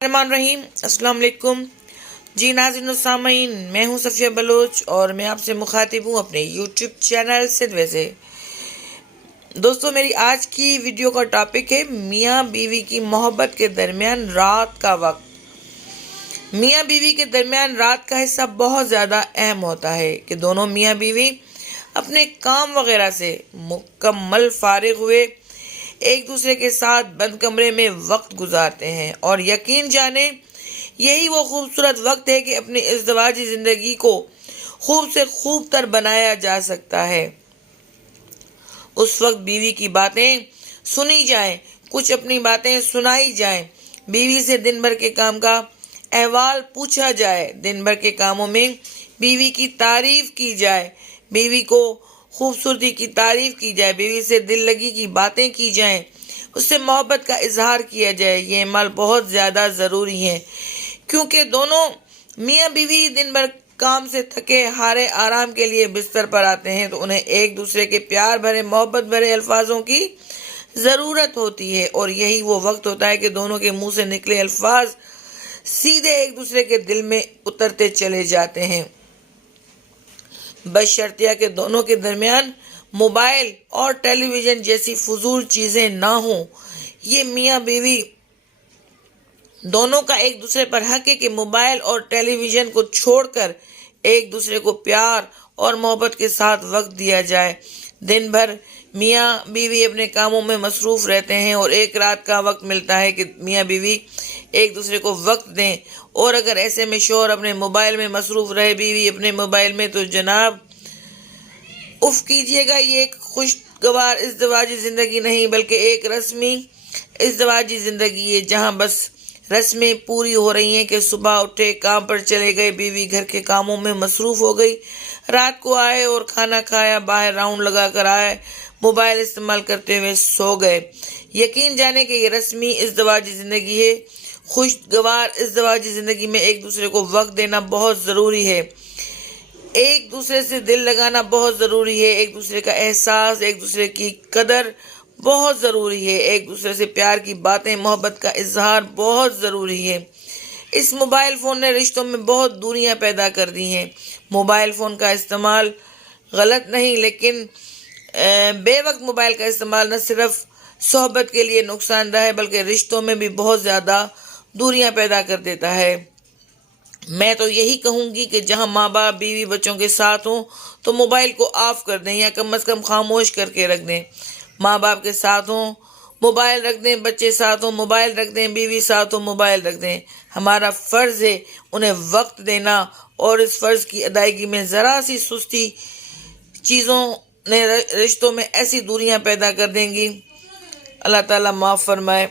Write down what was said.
الرحمن الرحیم، السلام علیکم جی ناظرین و سامعین، میں ہوں صفیہ بلوچ اور میں آپ سے مخاطب ہوں اپنے یوٹیوب چینل سدوے سے۔ دوستو، میری آج کی ویڈیو کا ٹاپک ہے میاں بیوی کی محبت کے درمیان رات کا وقت۔ میاں بیوی کے درمیان رات کا حصہ بہت زیادہ اہم ہوتا ہے کہ دونوں میاں بیوی اپنے کام وغیرہ سے مکمل فارغ ہوئے ایک دوسرے کے ساتھ بند کمرے میں وقت گزارتے ہیں، اور یقین جانیں یہی وہ خوبصورت وقت ہے کہ اپنی ازدواجی زندگی کو خوب سے خوب تر بنایا جا سکتا ہے۔ اس وقت بیوی کی باتیں سنی جائیں، کچھ اپنی باتیں سنائی جائیں، بیوی سے دن بھر کے کام کا احوال پوچھا جائے، دن بھر کے کاموں میں بیوی کی تعریف کی جائے، بیوی کو خوبصورتی کی تعریف کی جائے، بیوی سے دل لگی کی باتیں کی جائیں، اس سے محبت کا اظہار کیا جائے۔ یہ عمل بہت زیادہ ضروری ہے کیونکہ دونوں میاں بیوی دن بھر کام سے تھکے ہارے آرام کے لیے بستر پر آتے ہیں تو انہیں ایک دوسرے کے پیار بھرے محبت بھرے الفاظوں کی ضرورت ہوتی ہے، اور یہی وہ وقت ہوتا ہے کہ دونوں کے منہ سے نکلے الفاظ سیدھے ایک دوسرے کے دل میں اترتے چلے جاتے ہیں، بشرطیہ کہ دونوں کے درمیان موبائل اور ٹیلی ویژن جیسی فضول چیزیں نہ ہوں۔ یہ میاں بیوی دونوں کا ایک دوسرے پر حق ہے کہ موبائل اور ٹیلی ویژن کو چھوڑ کر ایک دوسرے کو پیار اور محبت کے ساتھ وقت دیا جائے۔ دن بھر میاں بیوی اپنے کاموں میں مصروف رہتے ہیں اور ایک رات کا وقت ملتا ہے کہ میاں بیوی ایک دوسرے کو وقت دیں، اور اگر ایسے میں شوہر اپنے موبائل میں مصروف رہے، بیوی اپنے موبائل میں، تو جناب اف کیجئے گا، یہ ایک خوشگوار ازدواجی زندگی نہیں بلکہ ایک رسمی ازدواجی زندگی ہے، جہاں بس رسمیں پوری ہو رہی ہیں کہ صبح اٹھے، کام پر چلے گئے، بیوی گھر کے کاموں میں مصروف ہو گئی، رات کو آئے اور کھانا کھایا، باہر راؤنڈ لگا کر آئے، موبائل استعمال کرتے ہوئے سو گئے۔ یقین جانے کہ یہ رسمی ازدواجی زندگی ہے۔ خوشگوار ازدواجی زندگی میں ایک دوسرے کو وقت دینا بہت ضروری ہے، ایک دوسرے سے دل لگانا بہت ضروری ہے، ایک دوسرے کا احساس، ایک دوسرے کی قدر بہت ضروری ہے، ایک دوسرے سے پیار کی باتیں، محبت کا اظہار بہت ضروری ہے۔ اس موبائل فون نے رشتوں میں بہت دوریاں پیدا کر دی ہیں۔ موبائل فون کا استعمال غلط نہیں، لیکن بے وقت موبائل کا استعمال نہ صرف صحبت کے لیے نقصان دہ ہے بلکہ رشتوں میں بھی بہت زیادہ دوریاں پیدا کر دیتا ہے۔ میں تو یہی کہوں گی کہ جہاں ماں باپ بیوی بچوں کے ساتھ ہوں تو موبائل کو آف کر دیں یا کم از کم خاموش کر کے رکھ دیں۔ ماں باپ کے ساتھ ہوں موبائل رکھ دیں، بچے ساتھ ہوں موبائل رکھ دیں، بیوی ساتھ ہوں موبائل رکھ دیں۔ ہمارا فرض ہے انہیں وقت دینا، اور اس فرض کی ادائیگی میں ذرا سی سستی چیزوں نے رشتوں میں ایسی دوریاں پیدا کر دیں گی۔ اللہ تعالیٰ معاف فرمائے۔